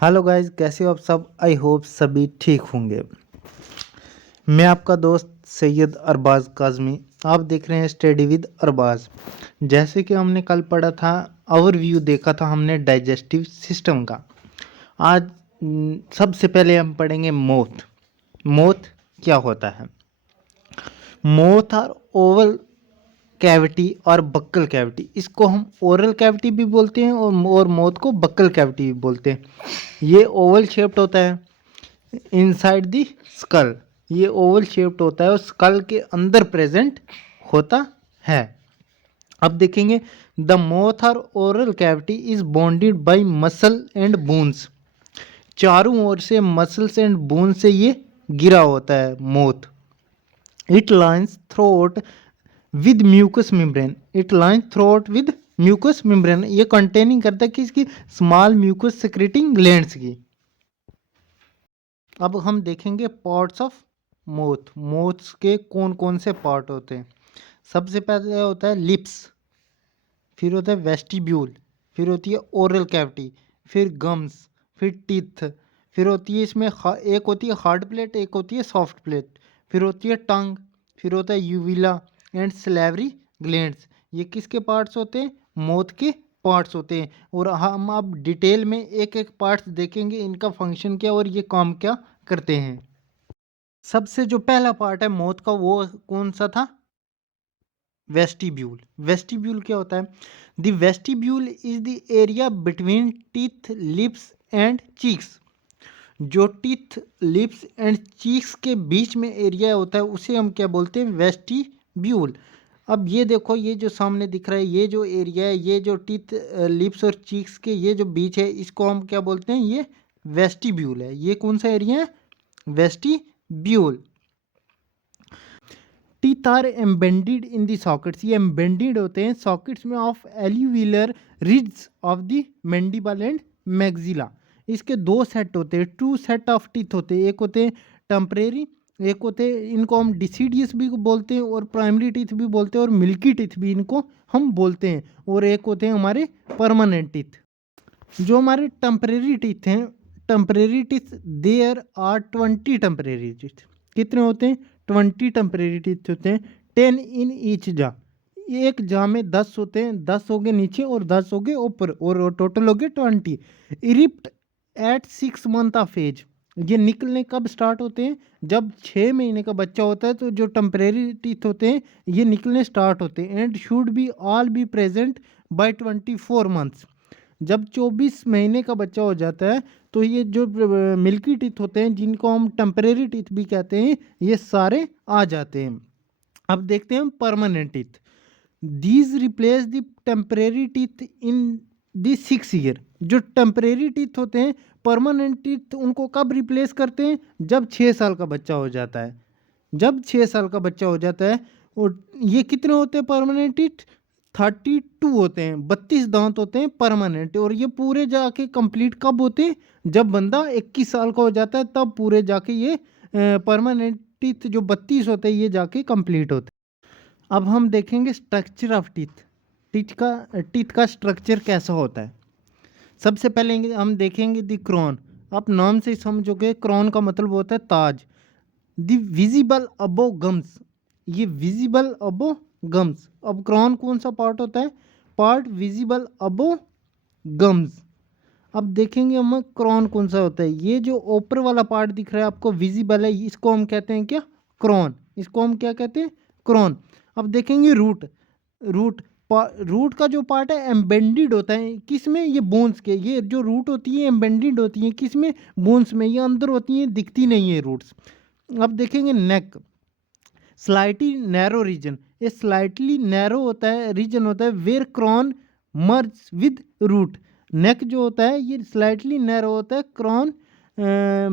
Hello guys, कैसे हो आप सब। आई होप सभी ठीक होंगे। मैं आपका दोस्त सैयद अरबाज काज़मी। आप देख रहे हैं स्टडी विद अरबाज। जैसे कि हमने कल पढ़ा था, ओवरव्यू देखा था हमने डाइजेस्टिव सिस्टम का। आज सबसे पहले हम पढ़ेंगे मौत। मौत क्या होता है। मौत और ओवल कैविटी और बक्कल कैविटी, इसको हम ओरल कैविटी भी बोलते हैं और मौत को बक्कल कैविटी भी बोलते हैं। ये ओवल शेप्ड होता है इनसाइड दी स्कल। ये ओवल शेप्ड होता है और स्कल के अंदर प्रेजेंट होता है। अब देखेंगे द माउथ और oral cavity is bonded by muscle and bones. चारों ओर से मसल्स एंड बोन से ये गिरा होता है mouth. It lines throat with mucus membrane. It lines throat with mucus membrane. ये कंटेनिंग करता है किसकी, स्मॉल म्यूकस सेक्रेटिंग ग्लैंड्स की। अब हम देखेंगे पार्ट्स ऑफ माउथ। माउथ के कौन कौन से पार्ट होते हैं। सबसे पहले होता है लिप्स, फिर होता है वेस्टिब्यूल, फिर होती है ओरल कैविटी, फिर गम्स, फिर टीथ, फिर होती है इसमें एक होती है हार्ड प्लेट, एक होती है सॉफ्ट प्लेट, फिर होती है टंग, फिर होता है यूविला एंड सलेवरी ग्लैंड्स। ये किसके पार्ट्स होते हैं, माउथ के पार्ट्स होते हैं। और हम अब डिटेल में एक एक पार्ट्स देखेंगे, इनका फंक्शन क्या और ये काम क्या करते हैं। सबसे जो पहला पार्ट है माउथ का वो कौन सा था, वेस्टिब्यूल। वेस्टिब्यूल क्या होता है, the vestibule is the area between teeth lips and cheeks. जो टीथ लिप्स एंड चीक्स के बीच में एरिया होता है उसे हम क्या बोलते हैं, वेस्टिब्यूल। अब ये देखो, ये जो सामने दिख रहा है, ये जो एरिया है, ये जो टीथ लिप्स और चीक्स के ये जो बीच है, इसको हम क्या बोलते हैं, ये वेस्टिब्यूल है। ये कौन सा एरिया है, vestibule. Teeth are embedded in the sockets. ये एम्बेडेड होते हैं सॉकेट्स में of alveolar ridges of the mandible and maxilla. इसके दो सेट होते हैं, टू सेट ऑफ टीथ होते हैं। एक होते हैं टेम्परेरी, एक होते हैं, इनको हम डिसीडियस भी बोलते हैं और प्राइमरी टीथ भी बोलते हैं और मिल्की टीथ भी इनको हम बोलते हैं। और एक होते हैं हमारे परमानेंट टीथ। जो हमारे टेम्परेरी टीथ हैं, temporary teeth, there are 20 temporary teeth. कितने होते हैं, 20 टेम्परेरी टीथ होते हैं। 10 इन ईच जा। एक जा में 10 होते हैं, 10 हो गए नीचे और 10 हो गए ऊपर, और टोटल हो गए 20। इरिप्ट एट 6 मंथ ऑफ एज। ये निकलने कब स्टार्ट होते हैं, जब 6 महीने का बच्चा होता है तो जो टेम्परेरी टीथ होते हैं ये निकलने स्टार्ट होते हैं। And should be all be present by 24 months. जब 24 महीने का बच्चा हो जाता है तो ये जो मिल्की टीथ होते हैं, जिनको हम टेम्परेरी टीथ भी कहते हैं, ये सारे आ जाते हैं। अब देखते हैं हम permanent teeth. These replace the temporary teeth in the 6 year. जो टेम्परेरी टीथ होते हैं, परमानेंट टीथ उनको कब रिप्लेस करते हैं, जब 6 साल का बच्चा हो जाता है। जब 6 साल का बच्चा हो जाता है। और ये कितने होते हैं परमानेंट टीथ, 32 होते हैं, 32 दांत होते हैं परमानेंट। और ये पूरे जाके कंप्लीट कब होते हैं, जब बंदा 21 साल का हो जाता है, तब पूरे जाके ये परमानेंट टीथ जो 32 होते हैं ये जाके कंप्लीट होते हैं। अब हम देखेंगे स्ट्रक्चर ऑफ टीथ। टीथ का स्ट्रक्चर कैसा होता है। सबसे पहले हम देखेंगे दी क्रोन। आप नाम से ही समझोगे, क्रोन का मतलब होता है ताज। दी विजिबल अबो गम्स। ये विजिबल अबो गम्स। अब क्रोन कौन सा पार्ट होता है, पार्ट विजिबल अबो गम्स। अब देखेंगे हम क्रोन कौन सा होता है। ये जो ऊपर वाला पार्ट दिख रहा है आपको विजिबल है, इसको हम कहते हैं क्या, क्रोन। इसको हम क्या कहते हैं, क्रोन। अब देखेंगे रूट। रूट रूट का जो पार्ट है एम्बेडेड होता है किस में, ये बोन्स के। ये जो रूट होती है एम्बेडेड होती है किस में, बोन्स में। ये अंदर होती है, दिखती नहीं है रूट्स। अब देखेंगे नेक। Slightly narrow region. ये स्लाइटली नैरो होता है, रीजन होता है where crown merge with root. Neck जो होता है ये स्लाइटली नैरो होता है, क्रॉन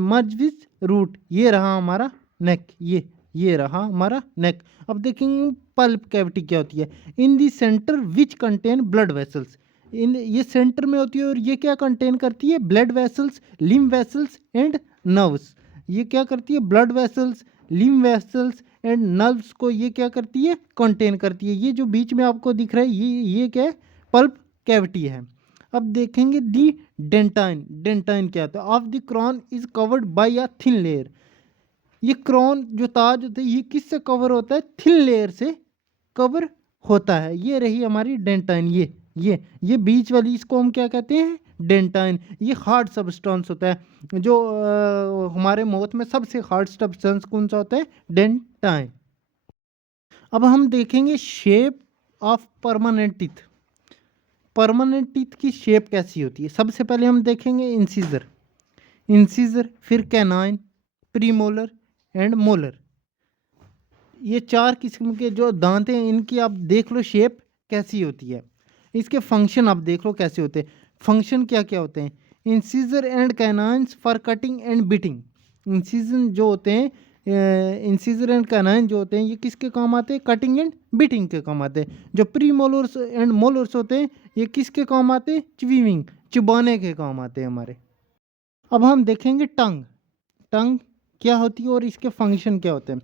मर्ज विद रूट। ये रहा हमारा नेक, ये रहा हमारा नेक। अब देखेंगे पल्प कैविटी क्या होती है। In the centre which contain blood vessels. इन ये सेंटर में होती है और ये क्या कंटेन करती है, blood vessels, lymph vessels and nerves. ये क्या करती है, blood vessels, lymph vessels and nerves को ये क्या करती है, कंटेन करती है। ये जो बीच में आपको दिख रहा है ये क्या है, पल्प कैविटी है। अब देखेंगे दी डेंटाइन। डेंटाइन क्या होता है? Of the crown is covered by a thin layer. ये क्रॉन जो ताज होता है ये किससे कवर होता है? थिन लेयर से कवर होता है। ये रही हमारी डेंटाइन। ये बीच वाली, इसको हम क्या कहते हैं? डेंटाइन। ये हार्ड सब्सटेंस होता है। जो हमारे माउथ में सबसे हार्ड सब्सटेंस कौन सा होता है? डेंटाइन। अब हम देखेंगे shape of permanent teeth. Permanent teeth की शेप कैसी होती है? सबसे पहले हम देखेंगे इंसीजर। इंसीजर, फिर कैनाइन, प्रीमोलर एंड मोलर। ये 4 किस्म के जो दांत हैं इनकी आप देख लो शेप कैसी होती है। इसके फंक्शन आप देख लो कैसे होते हैं। फंक्शन क्या क्या होते हैं? Incisor and canines for cutting and biting. Incision जो होते हैं, इंसीजर एंड कैनाइन जो होते हैं ये किसके काम आते हैं? कटिंग एंड बिटिंग के काम आते हैं। जो प्री मोलर्स एंड मोलर्स होते हैं ये किसके काम आते हैं? च्यूइंग, चबाने के काम आते हैं हमारे। अब हम देखेंगे टंग। टंग क्या होती है और इसके फंक्शन क्या होते हैं?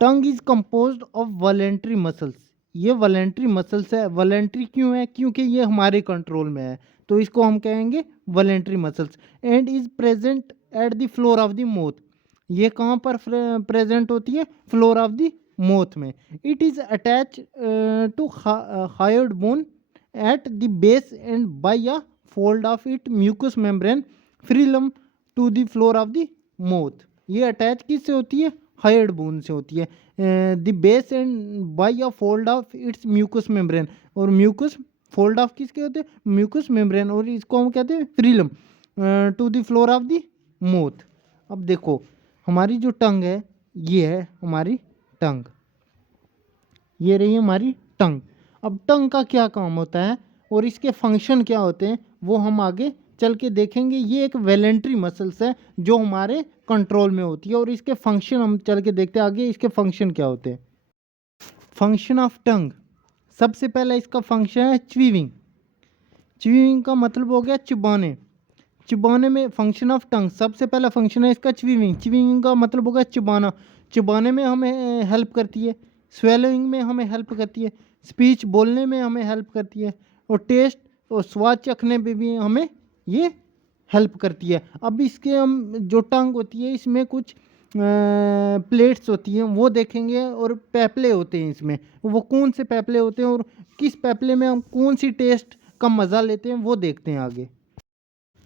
Tongue is composed of voluntary muscles. ये वॉलेंट्री मसल्स है। वॉलेंट्री क्यों है? क्योंकि ये हमारे कंट्रोल में है, तो इसको हम कहेंगे voluntary muscles. And is present at the floor of the mouth. ये कहाँ पर प्रेजेंट होती है? फ्लोर ऑफ द माउथ में। It is attach to hyoid bone at the base and by a fold of it mucous membrane frenulum to the floor of the mouth. ये attach किससे होती है? हायर्ड बोन से होती है। The base and by a fold of its mucous membrane. और mucous fold of किसके होते हैं? Mucous membrane. और इसको हम कहते हैं frenulum to the floor of the mouth. अब देखो हमारी जो टंग है ये है हमारी टंग। ये रही हमारी टंग। अब टंग का क्या काम होता है और इसके फंक्शन क्या होते हैं वो हम आगे चल के देखेंगे। ये एक वॉलेंट्री मसल्स है जो हमारे कंट्रोल में होती है और इसके फंक्शन हम चल के देखते हैं आगे इसके फंक्शन क्या होते हैं। फंक्शन ऑफ टंग, सबसे पहला इसका फंक्शन है च्यूइंग। च्यूइंग का मतलब हो गया चबाने। चबाने में फंक्शन ऑफ टंग, सबसे पहला फंक्शन है इसका च्यूइंग। च्यूइंग का मतलब होगा चबाना। चबाने में हमें हेल्प करती है। स्वेलोइंग में हमें हेल्प करती है। स्पीच बोलने में हमें हेल्प करती है। और टेस्ट और स्वाद चखने में भी हमें ये हेल्प करती है। अब इसके हम जो टंग होती है इसमें कुछ प्लेट्स होती हैं वो देखेंगे और पैपले होते हैं इसमें। वो कौन से पैपले होते हैं और किस पैपले में हम कौन सी टेस्ट का मज़ा लेते हैं वो देखते हैं आगे।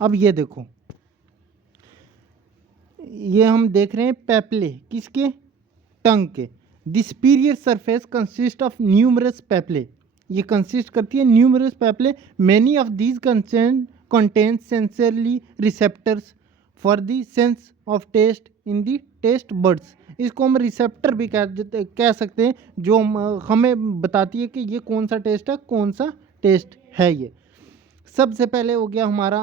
अब ये देखो ये हम देख रहे हैं पैपले किसके? टंग के। The superior surface consist of numerous papillae. ये कंसिस्ट करती है numerous papillae. Many of these contains sensory receptors for the sense of taste in the taste buds। इसको हम रिसेप्टर भी कह सकते हैं जो हमें बताती है कि ये कौन सा टेस्ट है, कौन सा टेस्ट है। ये सबसे पहले हो गया हमारा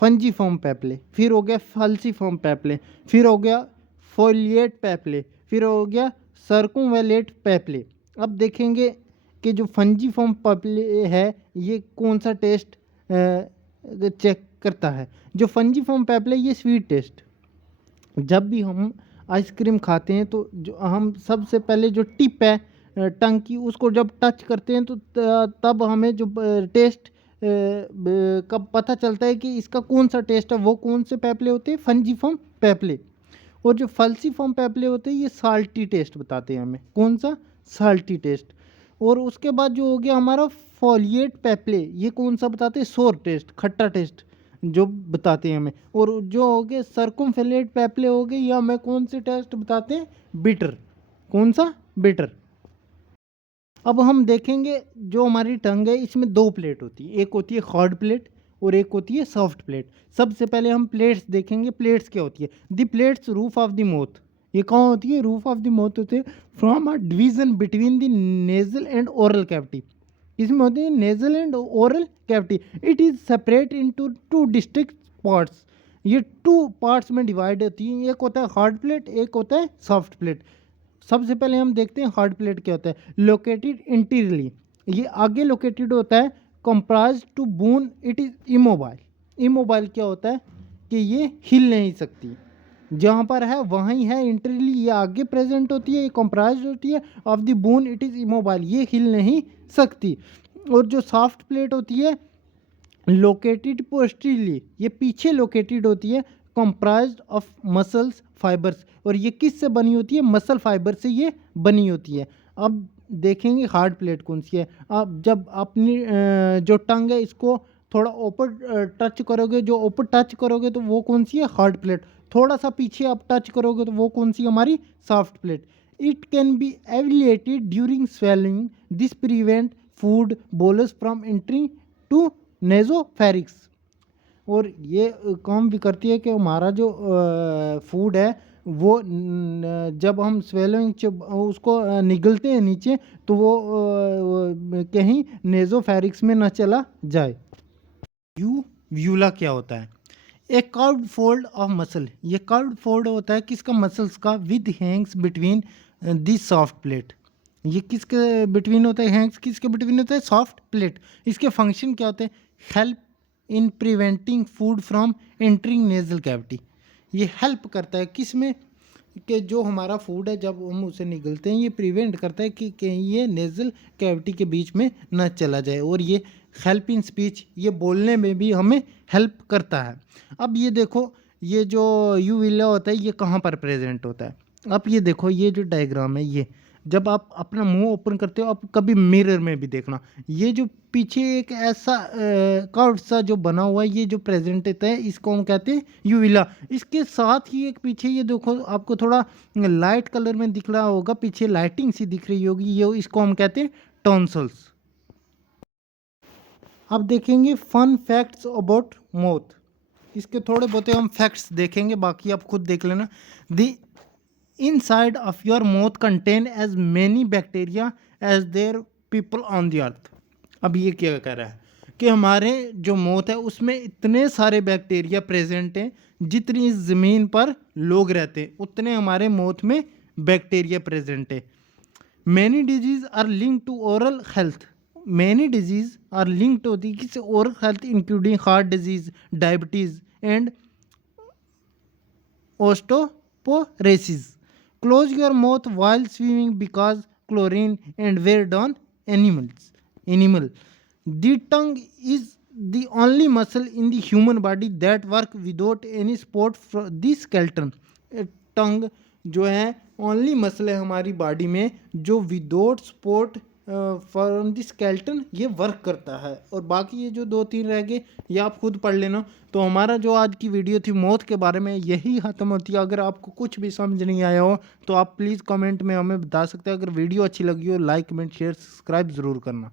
फंजीफॉर्म पैपले, फिर हो गया फल्सीफॉर्म पैपले, फिर हो गया फोलिएट पैपले, फिर हो गया सर्कुमवेलेट पैपले। अब देखेंगे कि जो फंजीफॉर्म पैपले है ये कौन सा टेस्ट चेक करता है। जो फंजीफॉर्म पैपले ये स्वीट टेस्ट। जब भी हम आइसक्रीम खाते हैं तो जो हम सबसे पहले जो टिप है टंग की उसको जब टच करते हैं तो तब हमें जो टेस्ट कब पता चलता है कि इसका कौन सा टेस्ट है। वो कौन से पैपले होते हैं? फंजीफॉर्म पैपले। और जो फल्सीफॉर्म पैपले होते हैं ये साल्टी टेस्ट बताते हैं हमें। कौन सा? Salty taste. और उसके बाद जो हो गया हमारा फोलिएट पैपले, ये कौन सा बताते हैं? सोर टेस्ट, खट्टा टेस्ट जो बताते हैं हमें। और जो हो गए सर्कुमफिलेट पैपले हो गए ये हमें कौन से टेस्ट बताते हैं? बिटर। कौन सा? बिटर। अब हम देखेंगे जो हमारी टंग है इसमें 2 प्लेट होती है, एक होती है हार्ड प्लेट और एक होती है सॉफ्ट प्लेट। सबसे पहले हम प्लेट्स देखेंगे। प्लेट्स क्या होती है? The plates roof of the mouth. ये कहाँ होती है? रूफ ऑफ द माउथ होते हैं from a division between the nasal and oral cavity. इसमें होती है nasal and oral cavity. It is separate into 2 distinct parts. ये 2 पार्ट्स में डिवाइड होती है। एक होता है हार्ड प्लेट, एक होता है सॉफ्ट प्लेट। सबसे पहले हम देखते हैं हार्ड प्लेट क्या होता है। लोकेटेड इंटीरियरली, ये आगे लोकेटेड होता है। Comprise to bone, it is immobile. Immobile क्या होता है कि ये हिल नहीं सकती, जहाँ पर है वहाँ ही है। इंटीरियरली ये आगे प्रेजेंट होती है, ये कंप्राइज होती है of the bone, it is immobile, ये हिल नहीं सकती। और जो सॉफ्ट प्लेट होती है लोकेटेड पोस्टीरियरली, ये पीछे लोकेटेड होती है, कंप्राइज्ड ऑफ मसल्स फाइबर्स, और ये किस से बनी होती है? मसल फाइबर से ये बनी होती है। अब देखेंगे हार्ड प्लेट कौन सी है। आप जब अपनी जो टंग है इसको थोड़ा ऊपर टच करोगे, जो ऊपर टच करोगे तो वो कौन सी है? Hard plate. थोड़ा सा पीछे आप टच करोगे तो वो कौन सी? हमारी soft palate. It can be elevated during swallowing, this prevent food bolus from entering to nasopharynx. और ये काम भी करती है कि हमारा जो फूड है वो जब हम स्वेलिंग जब उसको निगलते हैं नीचे तो वो कहीं नेजोफेरिक्स में ना चला जाए। व्यूला क्या होता है? ए कर्व्ड फोल्ड ऑफ मसल, ये कर्व्ड फोल्ड होता है किसका? मसल्स का, with Hanks between this soft plate. ये किसके बिटवीन होता है? हैंग्स किसके बिटवीन होता है? Soft plate. इसके फंक्शन क्या होते हैं? Help in preventing food from entering nasal cavity. ये हेल्प करता है किस में? कि जो हमारा फूड है जब हम उसे निगलते हैं ये प्रिवेंट करता है कि कहीं ये नेजल कैविटी के बीच में ना चला जाए। और ये हेल्प इन स्पीच, ये बोलने में भी हमें हेल्प करता है। अब ये देखो, ये जो यूविला होता है ये कहाँ पर प्रेजेंट होता है? अब ये देखो, ये जो डायग्राम है, ये जब आप अपना मुंह ओपन करते हो, आप कभी मिरर में भी देखना, ये जो पीछे एक ऐसा कर्व सा जो बना हुआ है, ये जो प्रेजेंट होता है इसको हम कहते हैं यूविला। इसके साथ ही एक पीछे ये देखो, आपको थोड़ा लाइट कलर में दिख रहा होगा, पीछे लाइटिंग सी दिख रही होगी, ये इसको हम कहते हैं टॉन्सल्स। अब देखेंगे फन फैक्ट्स अबाउट माउथ। इसके थोड़े बहुत हम फैक्ट्स देखेंगे, बाकी आप खुद देख लेना। The inside of your mouth contain as many bacteria as there people on the earth. अब ये क्या कह रहा है कि हमारे जो माउथ है उसमें इतने सारे बैक्टीरिया प्रेजेंट हैं, जितनी इस ज़मीन पर लोग रहते हैं उतने हमारे माउथ में बैक्टीरिया प्रेजेंट है। Many disease are link to oral health, many disease are link to the oral health including heart disease, diabetes and osteoporosis. Close your mouth while swimming because chlorine and wear on animal. The tongue is the only muscle in the human body that work without any support from the skeleton. टंग जो है only muscle है हमारी body में जो without support from the skeleton ये work करता है। और बाकी ये जो 2-3 रह गए ये आप खुद पढ़ लेना। तो हमारा जो आज की वीडियो थी मौत के बारे में यही ख़त्म होती है। अगर आपको कुछ भी समझ नहीं आया हो तो आप प्लीज़ कमेंट में हमें बता सकते हैं। अगर वीडियो अच्छी लगी हो लाइक कमेंट शेयर सब्सक्राइब ज़रूर करना।